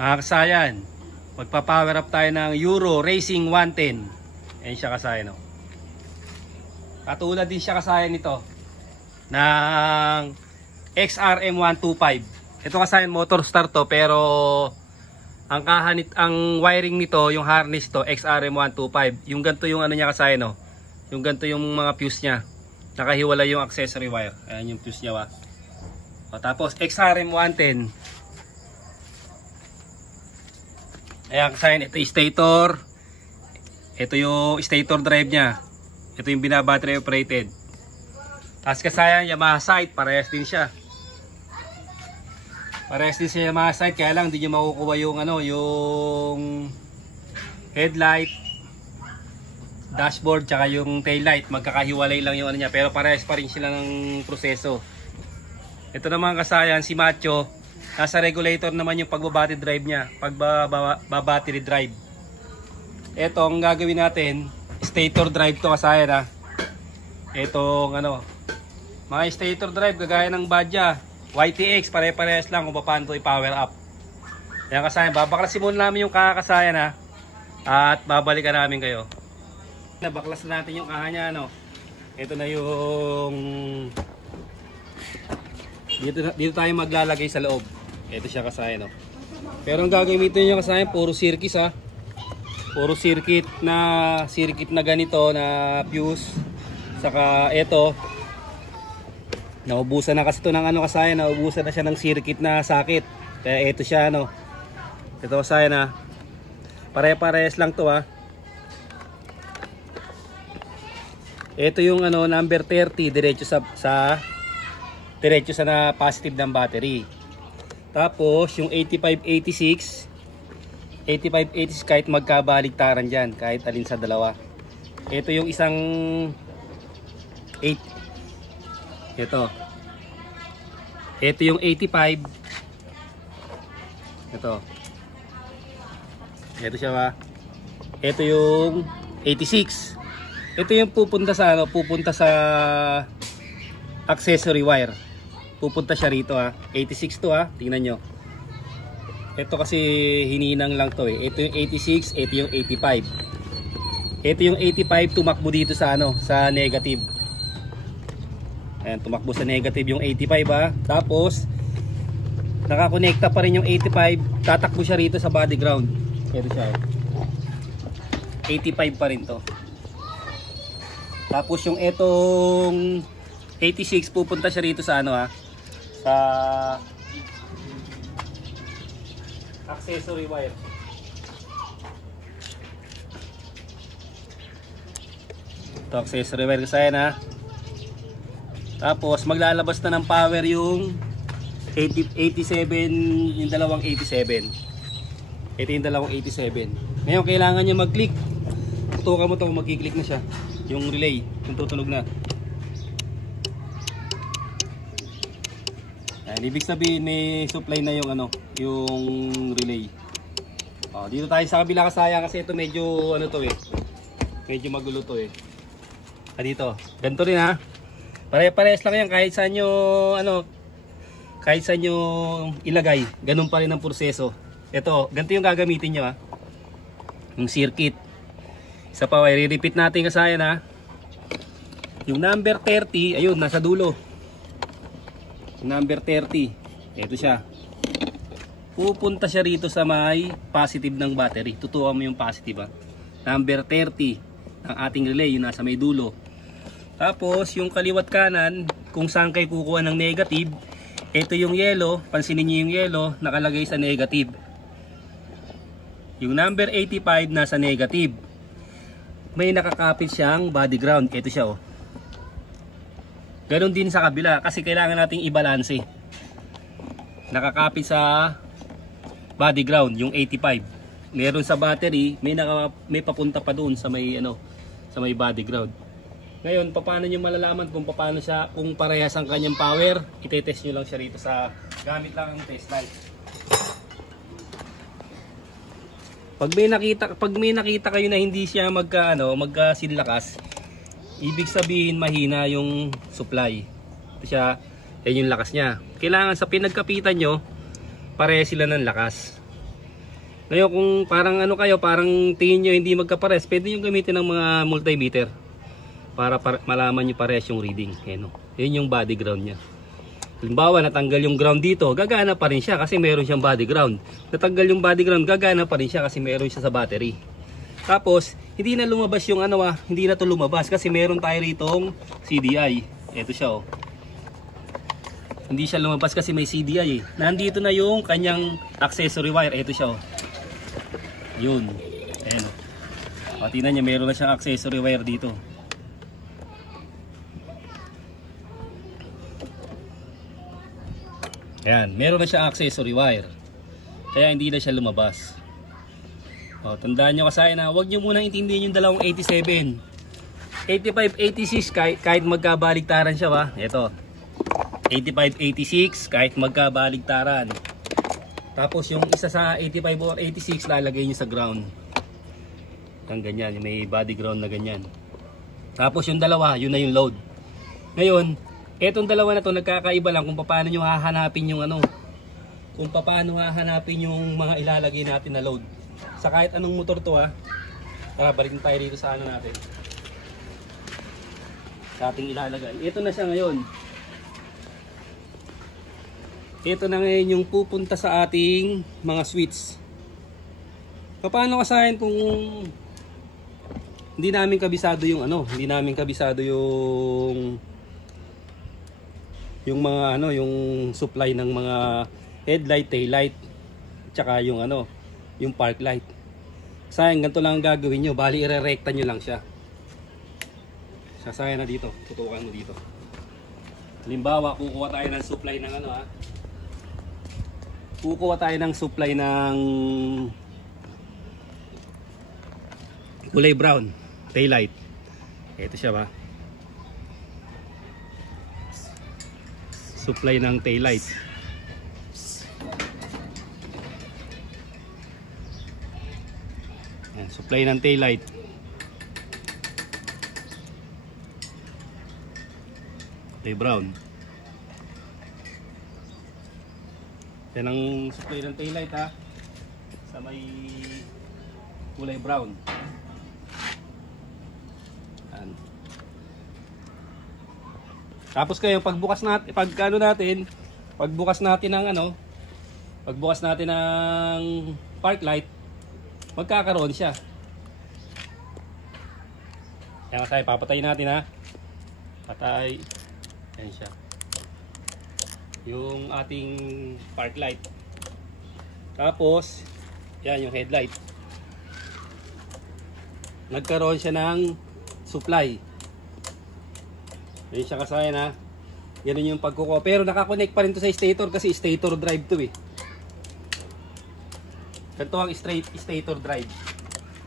Mga kasayan, magpa-power up tayo ng Euro Racing 110. Ayan siya kasayan, no? Katulad din siya kasayan nito ng XRM 125. Ito kasayan motor start to, pero ang wiring nito, yung harness to, XRM 125. Yung ganito yung ano niya kasayan, no? Yung ganito yung mga fuse niya. Nakahiwala yung accessory wire. Ayan yung fuse niya, wa. O, tapos XRM 110. Ayan kasayan, ito yung stator. Ito yung stator drive niya. Ito yung binabattery operated. Tapos kasayan, Yamaha sight, parehas din siya. Parehas din siya Yamaha sight, kaya lang hindi nyo makukuha yung ano, yung headlight, dashboard, tsaka yung taillight. Magkakahiwalay lang yung ano niya, pero parehas pa rin sila ng proseso. Ito naman kasayan, si Macho, nasa regulator naman yung pagbabattery drive niya, pagbabattery drive. Ito ang gagawin natin, stator drive to kasayan ha. Itong ano, mga stator drive kagaya ng Badja, YTX, pare-parehas lang kung paano ito i-power up. Yan kasayan, babaklasin muna namin yung kakasayan ha, at babalikan namin kayo. Nabaklas na natin yung kaha niya, ano. Ito na yung dito tayo maglalagay sa loob. Ito siya kasayan, no. Pero ang gagamitin niyo kasayan, puro circuit ha. Puro circuit na ganito na fuse. Saka ito, naubusan na kasi ito ng ano kasayan, naubusan na siya ng circuit na sakit. Kaya ito siya, no. Ito kasayan ha. Pare-parehas lang to ha. Ito yung ano, number 30, diretso sa na positive ng battery. Tapos yung 8586 kahit magkabaligtaran diyan, kahit alin sa dalawa. Ito yung isang 8. Ito yung 85. Ito siya ba? Ito yung 86. Ito yung pupunta sa ano, pupunta sa accessory wire. Pupunta siya rito ha. 86 to ha. Tingnan nyo. Ito kasi hininang lang to eh. Ito yung 86, ito yung 85. Ito yung 85 tumakbo dito sa ano, sa negative. Ayan, tumakbo sa negative yung 85 ha. Tapos nakakonekta pa rin yung 85, tatakbo siya rito sa body ground. Ito siya. 85 pa rin to. Tapos yung etong 86 pupunta siya rito sa ano ha, sa accessory wire. Ito accessory wire kasi ha. Tapos maglalabas na ng power yung 87, yung dalawang 87. Ito yung dalawang 87. Ngayon kailangan niya mag-click. Tutukan mo ito, mag-click na siya. Yung relay, yung tutunog na. Ayan, ibig sabihin may supply na yung ano, yung relay. Dito tayo sa kabila kasaya kasi ito medyo ano to eh. Medyo magulo to eh. Dito, ganito rin ha. Pare-parehas lang yan kahit saan nyo ano, kahit saan nyo ilagay, ganun pa rin ang proseso. Ito, ganito yung gagamitin nyo ha. Yung circuit. Isa pa, i-repeat natin kasayan ha. Yung number 30, ayun, nasa dulo. Yung number 30, ito siya. Pupunta siya rito sa may positive ng battery. Tutukan mo yung positive ha. Number 30 ng ating relay, yung nasa may dulo. Tapos, yung kaliwat kanan, kung saan kayo kukuha ng negative, ito yung yellow, pansinin nyo yung yellow, nakalagay sa negative. Yung number 85 nasa negative. May nakakapit siyang body ground. Ito siya oh. Ganon din sa kabila kasi kailangan nating i-balance. Nakakapit sa body ground yung 85. Meron sa battery, may papunta pa doon sa may ano, sa may body ground. Ngayon, paano niyo malalaman kung paano siya, kung parehas ang kanyang power? I-test niyo lang siya rito sa gamit lang ang test light. Pag may nakita kayo na hindi siya magkasinlakas, ibig sabihin mahina yung supply. Ito siya, yan yung lakas niya. Kailangan sa pinagkapitan nyo, pareha sila ng lakas. Ngayon kung parang ano kayo, parang tingin nyo hindi magkapares, pwede yung gamitin ng mga multimeter para malaman nyo pares yung reading. Ayan, no? Yun yung body ground nya. Halimbawa natanggal yung ground dito, gagana pa rin siya kasi meron siyang body ground. Natanggal yung body ground, gagana pa rin siya kasi meron siya sa battery. Tapos hindi na lumabas yung ano hindi na to lumabas kasi meron tayo ritong CDI. Ito siya oh. Hindi siya lumabas kasi may CDI eh. Nandito na yung kanyang accessory wire. Ito siya oh. Yun. Ayan oh. Tingnan niya, meron na siyang accessory wire dito. Ayan, meron na siya accessory wire. Kaya hindi na siya lumabas. Tandaan nyo kasi na huwag nyo munang intindihin yung dalawang 87. 85, 86 kahit magkabaligtaran siya ba? Ito. 85, 86 kahit magkabaligtaran. Tapos yung isa sa 85 or 86 lalagay nyo sa ground. Ang ganyan, may body ground na ganyan. Tapos yung dalawa, yun na yung load. Ngayon, etong dalawa na to nagkakaiba lang kung paano nyo hahanapin yung ano. Kung paano hahanapin yung mga ilalagay natin na load. Sa kahit anong motor to Tara, balik tayo dito sa ano natin. Sa ating ilalagay. Ito na siya ngayon. Ito na ngayon yung pupunta sa ating mga switch. Paano kasahin kung hindi namin kabisado yung ano, hindi namin kabisado yung mga ano, yung supply ng mga headlight, taillight, tsaka yung ano, yung park light. Sayang, ganito lang ang gagawin nyo. Bali, ire-recta nyo lang siya. Sasaya na dito. Tutukan mo dito. Halimbawa, kukuha tayo ng supply ng ano Kukuha tayo ng supply ng kulay brown. Taillight. Ito siya ba? Supply ng taillight. Supply ng taillight. Kulay brown. Yan ang supply ng taillight sa may kulay brown. Yan. Tapos kayo pagbukas natin, pagbukas natin ng park light, magkakaroon siya. Yan kasi papatayin natin Patay. Yan siya. Yung ating park light. Tapos yan yung headlight. Nagkaroon siya ng supply. Yan siya kasayan Ganun yung pagkukuha. Pero nakakonect pa rin to sa stator kasi stator drive to eh. Ganito ang stator drive.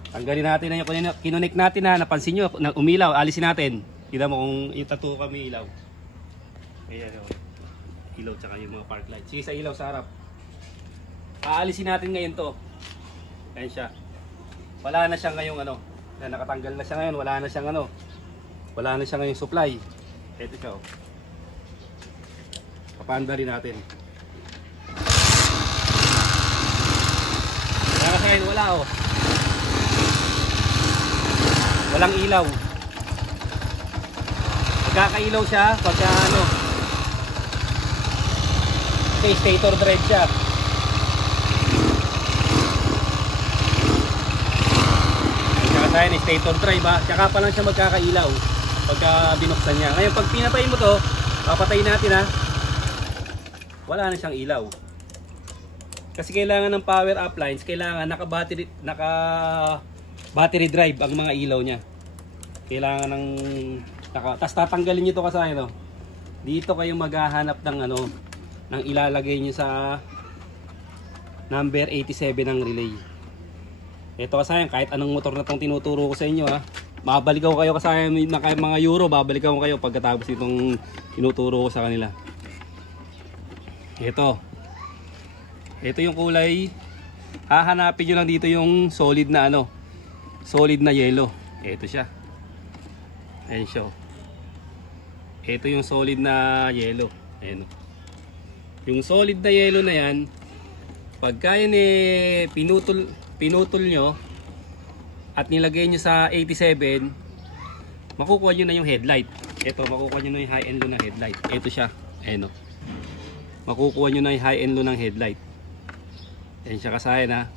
Tanggalin natin na yung kinonect natin napansin nyo, umilaw, alisin natin. Kita mo kung yung tattoo kami ilaw. Ayan ilaw tsaka yung mga park light. Sige sa ilaw sa harap. Aalisin natin ngayon to. Ayan siya. Wala na siya ngayong nakatanggal na siya ngayon, wala na siyang wala na siya ngayong supply. Ito siya Papanda rin natin. Kasi ngayon wala walang ilaw. Magkakailaw siya pagka okay, stator drive siya. Kaya stator drive tsaka pa lang siya magkakailaw pagka binuksan niya. Ngayon pag pinatay mo to, papatayin natin wala na siyang ilaw. Kasi kailangan ng power appliance, kailangan naka-battery drive ang mga ilaw niya. Kailangan ng tapos tatanggalin niyo to kasi dito kayo maghahanap ng ng ilalagay niyo sa number 87 ng relay. Ito kasi kahit anong motor na tong tinuturo ko sa inyo mabaligaw kayo kasi mga Euro, babaligaw kayo pagkatapos itong tinuturo ko sa kanila. Ito yung kulay. Hahanapin nyo lang dito yung solid na solid na yellow. Ito siya. Ayan siya. Ito yung solid na yellow. Ayan. Yung solid na yellow na yan, Pagka yun pinutol nyo at nilagay nyo sa 87, makukuha nyo na yung headlight. Ito, makukuha nyo na yung high and low ng headlight. Ito siya. Ayan o. Makukuha nyo na yung high and low ng headlight. Ayan siya kasayan ha.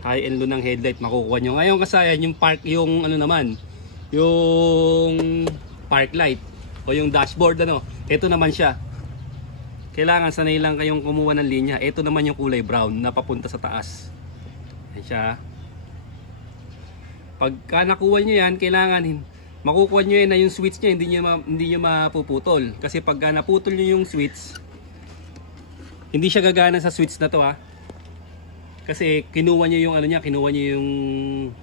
High and low ng headlight makukuha nyo. Ngayon kasayan, yung park, yung ano naman, yung park light o yung dashboard ano. Ito naman siya. Kailangan sanay lang kayong kumuha ng linya. Ito naman yung kulay brown na papunta sa taas. Ayan siya. Pagka nakuha nyo yan, kailangan makukuha nyo yan na yung switch nyo, hindi nyo mapuputol. Kasi pagka naputol nyo yung switch, hindi siya gagana sa switch na to ha. Kasi kinuha nyo yung ano niya, kinuha nyo yung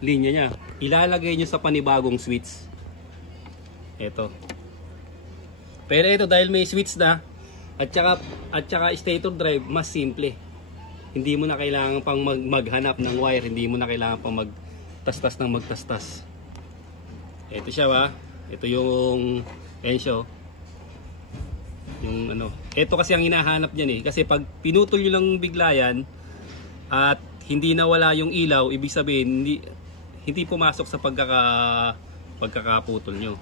linya niya. Ilalagay nyo sa panibagong switch. Ito. Pero ito dahil may switch na, at saka stator drive, mas simple. Hindi mo na kailangan pang maghanap ng wire, hindi mo na kailangan pang magtastas ng magtastas. Ito siya ba? Ito yung ensyo. Yung ano. Ito kasi ang hinahanap niyan kasi pag pinutol niyo lang bigla yan at hindi nawala yung ilaw, ibig sabihin hindi pumasok sa pagkakaputol nyo.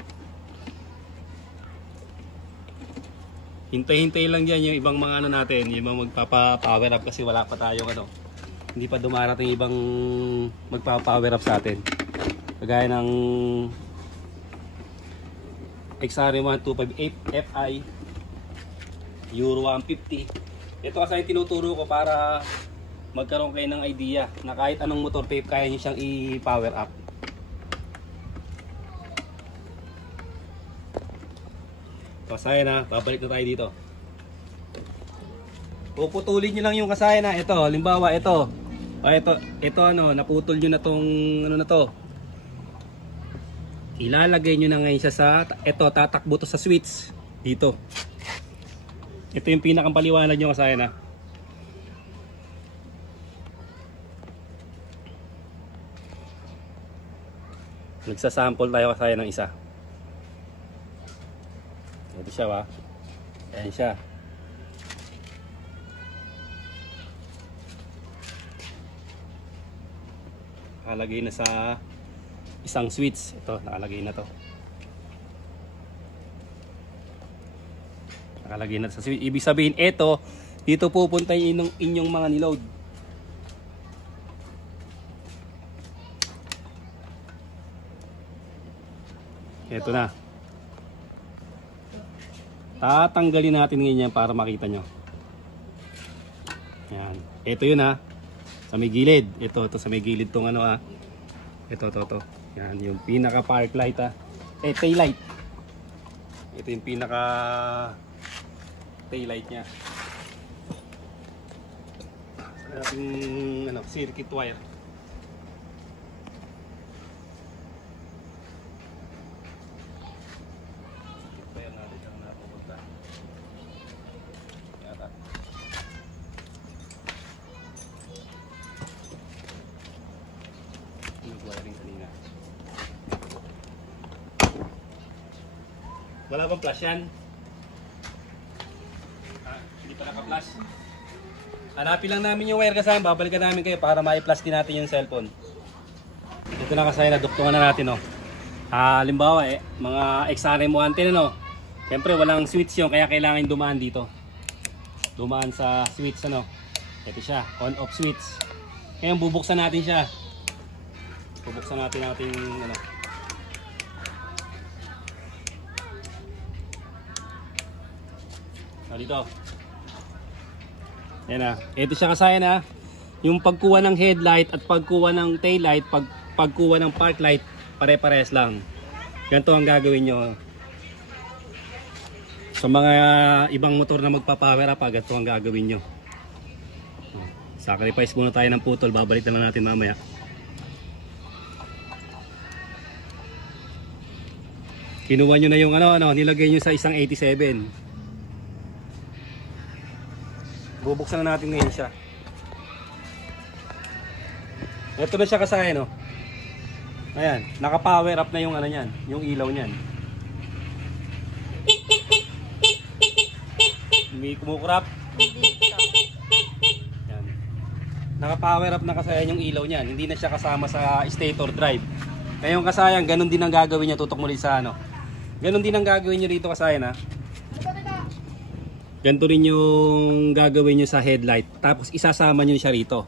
Hintay-hintay lang dyan yung ibang mga ano natin, yung mga magpapa-power up kasi wala pa tayong ano. Hindi pa dumarating ibang magpapa-power up sa atin. Kagaya ng XRM1258 FI Euro 150. Ito kasi yung tinuturo ko para magkaroon kayo ng idea na kahit anong motor tape kaya nyo siyang i-power up. Kasayan na, babalik na tayo dito. Puputulin nyo lang yung kasayan na. Ito, halimbawa ito. Ito ano, naputol nyo na tong ano na to. Ilalagay nyo na ngayon siya sa, ito, tatakbo to sa switch. Dito. Ito yung pinakapaliwanag nyo kasayan na. Nagsasample tayo kasayan ng isa. Ito siya ba? Ayan siya. Nakalagay na sa isang switch. Ito, nakalagay na to. Nakalagay na sa switch. Ibig sabihin, ito, dito pupunta yung inyong mga niload. Ito na. Tatanggalin natin ngayon yan para makita nyo. Yan. Ito yun ha. Sa may gilid. Ito sa may gilid tong ano ha. Ito. Yan. Yung pinaka park light ha. Tail light. Ito yung pinaka tail light nya. Ating ano, circuit wire. Wala bang flash yan? Hindi pa naka-flash. Hanapin lang namin yung wire kasama. Babalikan namin kayo para ma-flash din natin yung cellphone. Ito na kasi na duktungan na natin. Halimbawa mga XRM110 siyempre walang switch yun kaya kailangan dumaan dito. Dumaan sa switch Ito siya, on-off switch. Ngayon bubuksan natin siya. Bubuksan natin dito. Yan na. Ito siya kasayan ha. Yung pagkuha ng headlight at pagkuha ng tail light, pagkuha ng park light, pare-pares lang. Ganito ang gagawin nyo. Sa mga ibang motor na magpa-power up, ganito ang gagawin nyo. Sacrifice muna tayo ng putol. Babalik na lang natin mamaya. Kinuha nyo na yung nilagay nyo sa isang 87. Bubuksan na natin ngayon siya. Ito na siya kasayan Ayan, naka-power up na yung niyan, yung ilaw niyan. May kumukurap. Naka-power up na kasayan yung ilaw niyan. Hindi na siya kasama sa stator drive. Ngayon kasayan, ganun din ang gagawin niya. Tutok mo rin sa ano. Ganun din ang gagawin niyo rito kasayan ha. Ganito rin yung gagawin niyo sa headlight. Tapos isasama niyo siya rito.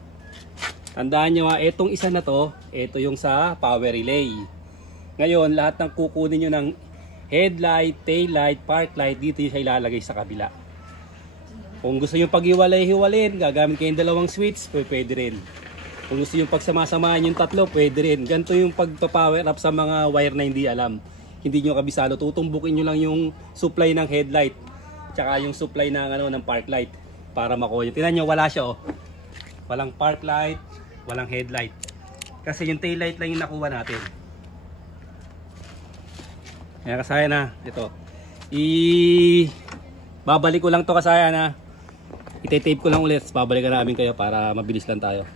Tandaan niyo ha, etong isa na to, ito yung sa power relay. Ngayon, lahat ng kukunin niyo ng headlight, tail light, park light, dito yung siya ilalagay sa kabila. Kung gusto nyo pag-hiwalay-hiwalin, gagamit kayong dalawang switch, pwede rin. Kung gusto nyo pagsama-samahan yung tatlo, pwede rin. Ganito yung pagpa-power up sa mga wire na hindi alam. Hindi nyo kabisado, tutumbukin nyo lang yung supply ng headlight, tsaka yung supply ng, ng park light para makuha. Tingnan nyo, wala siya oh. Walang park light, walang headlight. Kasi yung tail light lang yung nakuha natin. Kaya kasayan na, ito. Babalik ko lang to kasayan na. Ite-tape ko lang ulit, babalikan namin kayo para mabilis lang tayo.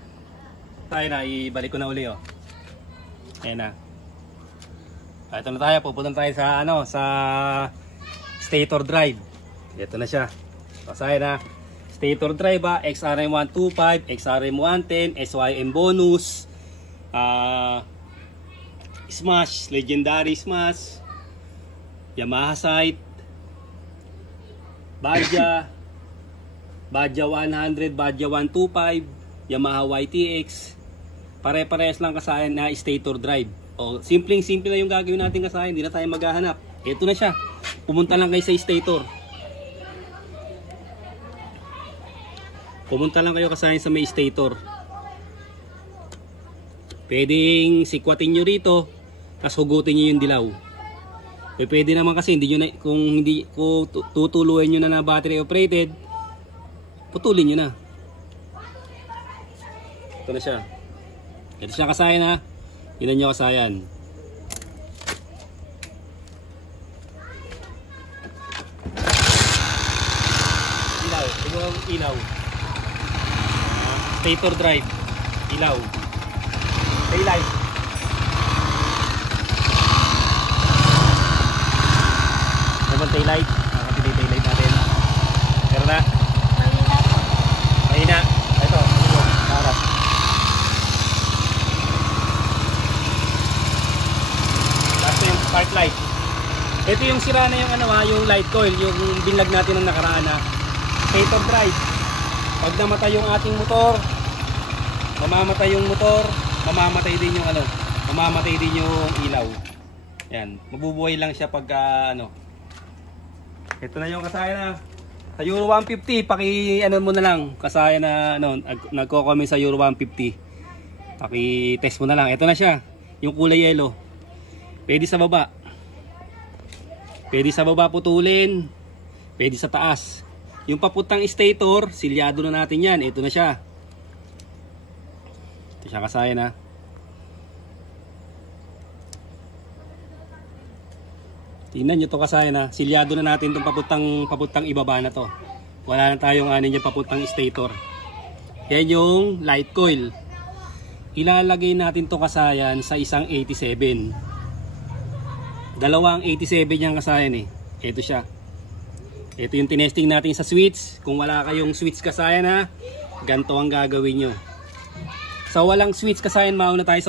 Kasayan na, ibalik ko na uli oh. Ayan na. Ito na tayo, pupunta tayo sa sa stator drive. Ito na siya. Kasayan na. Stator drive ha, XRM125, XRM110, SYM bonus, Smash, Legendary Smash, Yamaha Sight, Badja 100, Badja 125, Yamaha YTX. Pare-parehas lang kasayan na stator drive. O, simpleng-simple na yung gagawin natin kasayan, hindi na tayo maghahanap. Ito na siya. Pumunta lang kayo sa stator. Pumunta lang kayo kasayan sa may stator. Pwedeng sikwatin nyo rito, tapos hugutin nyo yung dilaw. Pwede naman kasi hindi nyo na, kung tutuluyan nyo na battery operated, putulin nyo na. Ito na siya. Ito siya kasayan ha. Tignan nyo kasayan. Ilaw. Tignan yung ilaw. Stator drive. Ilaw. Taillight. Taillight, nakakapili taillight natin. Meron na? Mahina po. Mahina. Ito, harap. Tapos yung park light. Ito yung sira na yung yung light coil, yung binlag natin ng nakaraan na stator drive. Pag namatay yung ating motor, mamamatay yung motor, mamamatay din yung mamamatay din yung ilaw. Yan, mabubuhay lang siya pagka Ito na yung kasayan na sa Euro 150, mo na lang kasayan na nagko-comment sa Euro 150. Paki-test mo na lang. Ito na siya, yung kulay yellow. Pwede sa baba. Pwede sa baba putulin. Pwede sa taas. Yung papuntang stator, silyado na natin yan. Ito na siya. Ito siya kasayan na. Tingnan nyo to kasayan ha. Silyado na natin itong papuntang ibaba na to. Wala na tayong yung papuntang stator. Yan yung light coil. Ilalagay natin to kasayan sa isang 87. Dalawang 87 yung kasayan eh. Ito siya. Ito yung tinesting natin sa switch. Kung wala kayong switch kasayan ha, ganito ang gagawin nyo. Sa walang switch kasayan, mauna tayo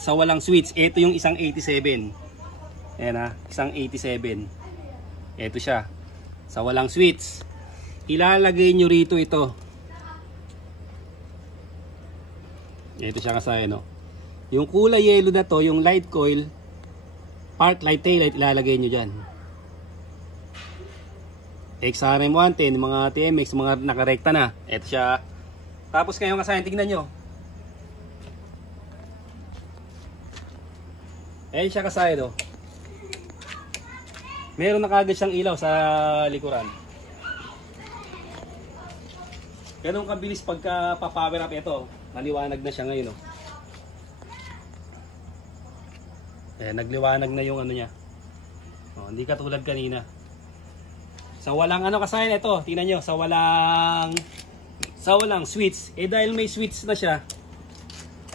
sa walang switch. Ito yung isang 87. Ayan ha, isang 87. Ito siya. Sa walang switch. Ilalagay nyo rito ito. Ito siya kasayan no. Yung kulay yellow na to, yung light coil, park light, tail light, ilalagay nyo dyan. XRM110, mga TMX, mga nakarekta na. Ito siya. Tapos ngayon kasayan, tignan nyo. Ayan siya kasayan no. Meron na kagad siyang ilaw sa likuran. Ganun kabilis pagka pa-power up ito. Maliwanag na siya ngayon. Oh. Nagliwanag na yung niya. Oh, hindi katulad kanina. Sa walang kasayan ito, tingnan nyo, sa walang switch. Dahil may switch na siya.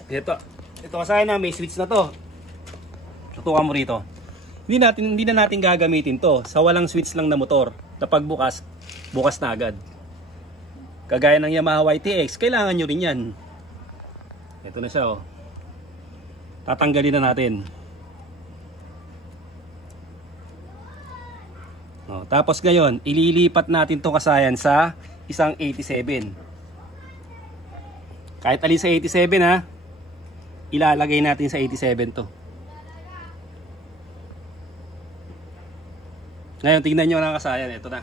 Ito kasayan na may switch na to. Tutukan mo rito. Hindi na natin gagamitin to sa walang switch lang na motor. Na pagbukas, bukas na agad. Kagaya ng Yamaha YTX, kailangan nyo rin yan. Ito na siya, oh. Tatanggalin na natin. Oh, tapos ngayon, ililipat natin to kasayan sa isang 87. Kahit alin sa 87 ha, ilalagay natin sa 87 to. Ngayon, tingnan nyo na kasayan. Ito na.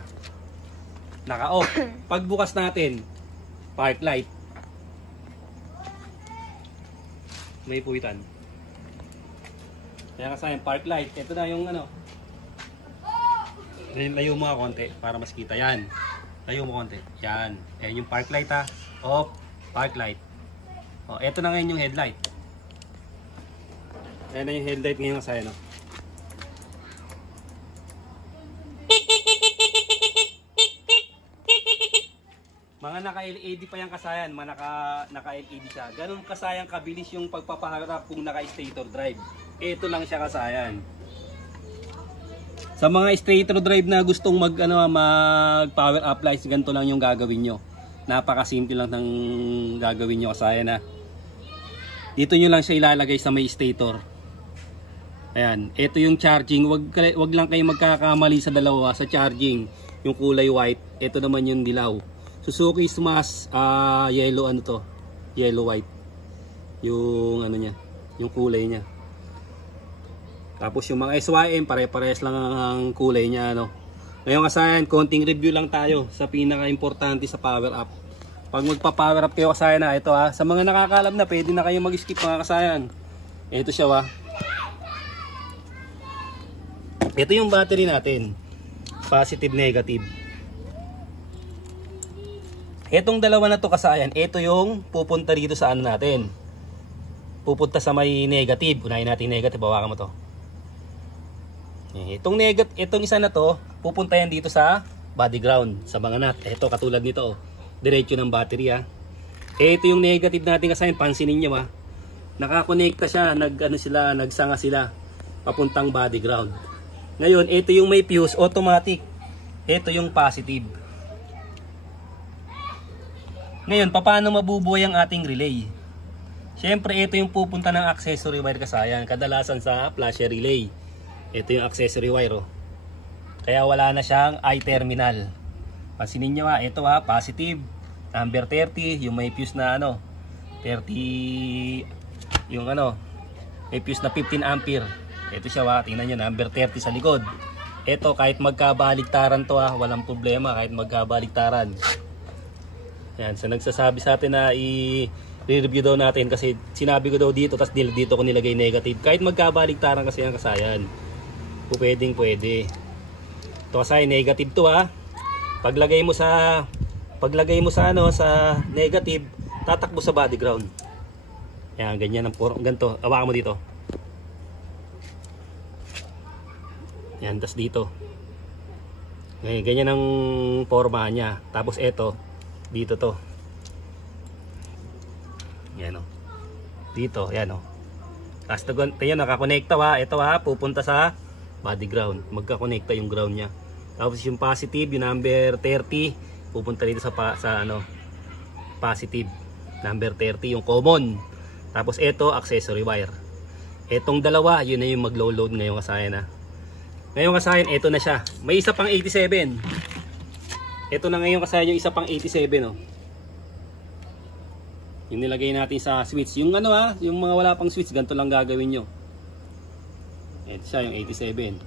Naka-off. Pagbukas natin, park light. May puwitan. Kaya kasayan, park light. Ito na yung ano. Layo mo nga konti para mas kita. Yan. Layo mo konti. Yan. Ayan yung park light ha. Off. Park light. O, ito na ngayon yung headlight. Ayan na yung headlight ngayon kasayan. No? Mga naka-LED pa yung kasayan, mga naka-LED siya. Ganun kasayang kabilis yung pagpapaharap kung naka-stator drive. Ito lang siya kasayan. Sa mga stator drive na gustong mag power up lights, ganito lang yung gagawin nyo. Napakasimple lang ng gagawin nyo kasayan ha. Dito nyo lang siya ilalagay sa may stator. Ayan, ito yung charging. Wag lang kayo magkakamali sa dalawa sa charging. Yung kulay white, ito naman yung dilaw. Suzuki Smash yellow ano to? Yellow white. Yung ano niya, yung kulay niya. Tapos yung mga SYM pare-pares lang ang kulay niya ano. Ngayon kasayan, konting review lang tayo sa pinaka-importante sa power up. Pag magpa-power up kayo kasayan na ito ha, sa mga nakakalam na pwede na kayo mag-skip mga kasayan. Ito siya ha. Ito yung battery natin. Positive, negative. Etong dalawa na to kasayan, ito yung pupunta dito sa ano natin. Pupunta sa may negative. Unahin natin negative, bawakan mo to. Itong isa na to, pupunta yan dito sa body ground, sa mga nut. Ito katulad nito, oh. Diretso ng battery ha. Ito yung negative natin kasayan, pansinin niyo ha. Nakakonekta siya, nagsanga sila papuntang body ground. Ngayon, ito yung may fuse, automatic. Ito yung positive. Ngayon, paano mabubuhay ang ating relay? Siyempre, ito yung pupunta ng accessory wire kasayan. Kadalasan sa flasher relay. Ito yung accessory wire. Oh. Kaya wala na siyang I-terminal. Pansinin nyo ha, ito ha, positive. Number 30, yung may fuse na ano, 30, yung ano, may fuse na 15 ampere. Ito siya ha, tingnan nyo, number 30 sa likod. Ito, kahit magkabaligtaran to ha, walang problema kahit magkabaligtaran. Yan, so nagsasabi sa atin na i-review daw natin kasi sinabi ko daw dito, tapos dito ko nilagay negative. Kahit magkabaligtaran kasi ang kasayan. Pwedeng pwede. Ito kasayan, negative to ha. Paglagay mo sa ano, sa negative, tatakbo sa body ground. Yan, ganyan ang ganito. Hawakan mo dito. Yan, tas dito. Ngayon, ganyan ang forma niya. Tapos ito, dito to. Yan o. Dito, yan o. Tapos yan, nakakonekta ha. Ito ha, pupunta sa body ground. Magkakonekta yung ground niya. Tapos yung positive, yung number 30, pupunta dito sa ano, positive. Number 30, yung common. Tapos ito, accessory wire. Etong dalawa, yun na yung mag-low load ngayong kasayan ha. Ngayong kasayan, ito na siya. May isa pang 87. Ito na ngayon kasayan yung isa pang 87 oh. Yung nilagay natin sa switch. Yung ano ha, yung mga wala pang switch, ganito lang gagawin nyo. Ito siya yung 87.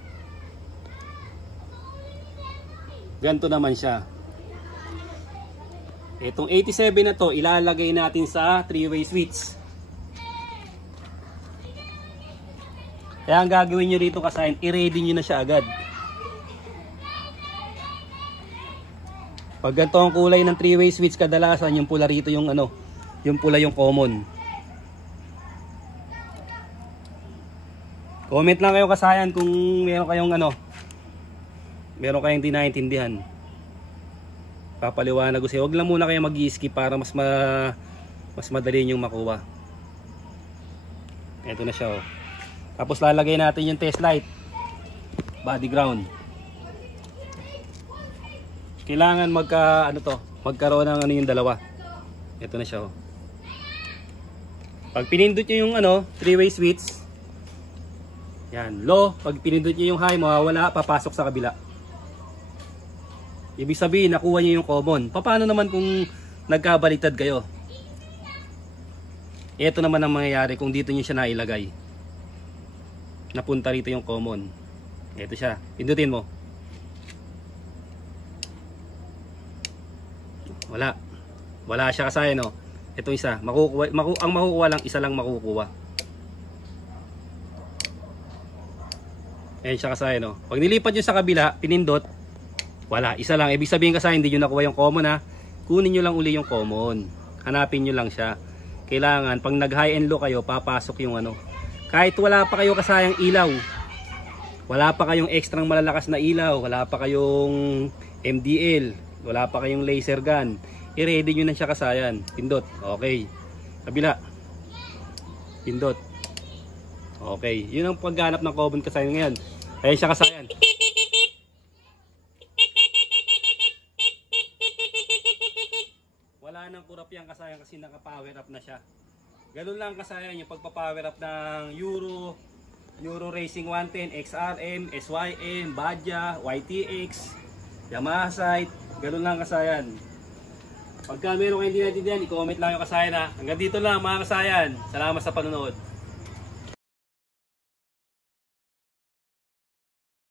Ganito naman siya. Itong 87 na to, ilalagay natin sa 3-way switch. Kaya ang gagawin nyo rito kasayan, i-ready nyo na siya agad. Pag ganito ang kulay ng 3-way switch, kadalasan yung pula rito yung ano, yung pula yung common. Comment lang kayo kasayan kung meron kayong ano, meron kayong di naintindihan. Papaliwanag ko sa'yo. Huwag lang muna kayo mag-i-skip para mas madali yung makuha. Ito na siya oh. Tapos lalagay natin yung test light, body ground. Kailangan magkaroon ng ano yung dalawa. Ito na siya oh. Pag pinindot nyo yung ano, 3-way switch, yan, low. Pag pinindot nyo yung high, mawawala, papasok sa kabila. Ibig sabihin, nakuha nyo yung common. Paano naman kung nagkabaliktad kayo? Ito naman ang mangyayari kung dito nyo siya nailagay. Napunta rito yung common. Ito siya. Pindutin mo. Wala. Wala siya kasaya, no? Ito isa. Ang makukuha lang, isa lang makukuha. Ayan siya kasaya, no? Pag nilipat nyo sa kabila, pinindot, wala. Isa lang. Ibig sabihin kasaya, hindi nyo nakuha yung common, ha? Kunin nyo lang uli yung common. Hanapin nyo lang siya. Kailangan, pag nag high and low kayo, papasok yung ano. Kahit wala pa kayo kasayang ilaw, wala pa kayong ekstrang malalakas na ilaw, wala pa kayong MDL, wala pa kayong laser gun, i-ready nyo na siya kasayan. Pindot. Okay. Kabila. Pindot. Okay. Yun ang pagganap ng common kasayan ngayon. Ayan siya kasayan. Wala nang kurap yung kasayan kasi naka-power up na siya. Ganun lang kasayan yung pagpa-power up ng Euro Racing 110, XRM, SYM, Badja, YTX, Yamaha Sight. Ganun lang kasayan. Pagka meron kayo hindi natin diyan, i-comment lang yung kasayan, ha. Hanggang dito lang mga kasayan. Salamat sa panonood.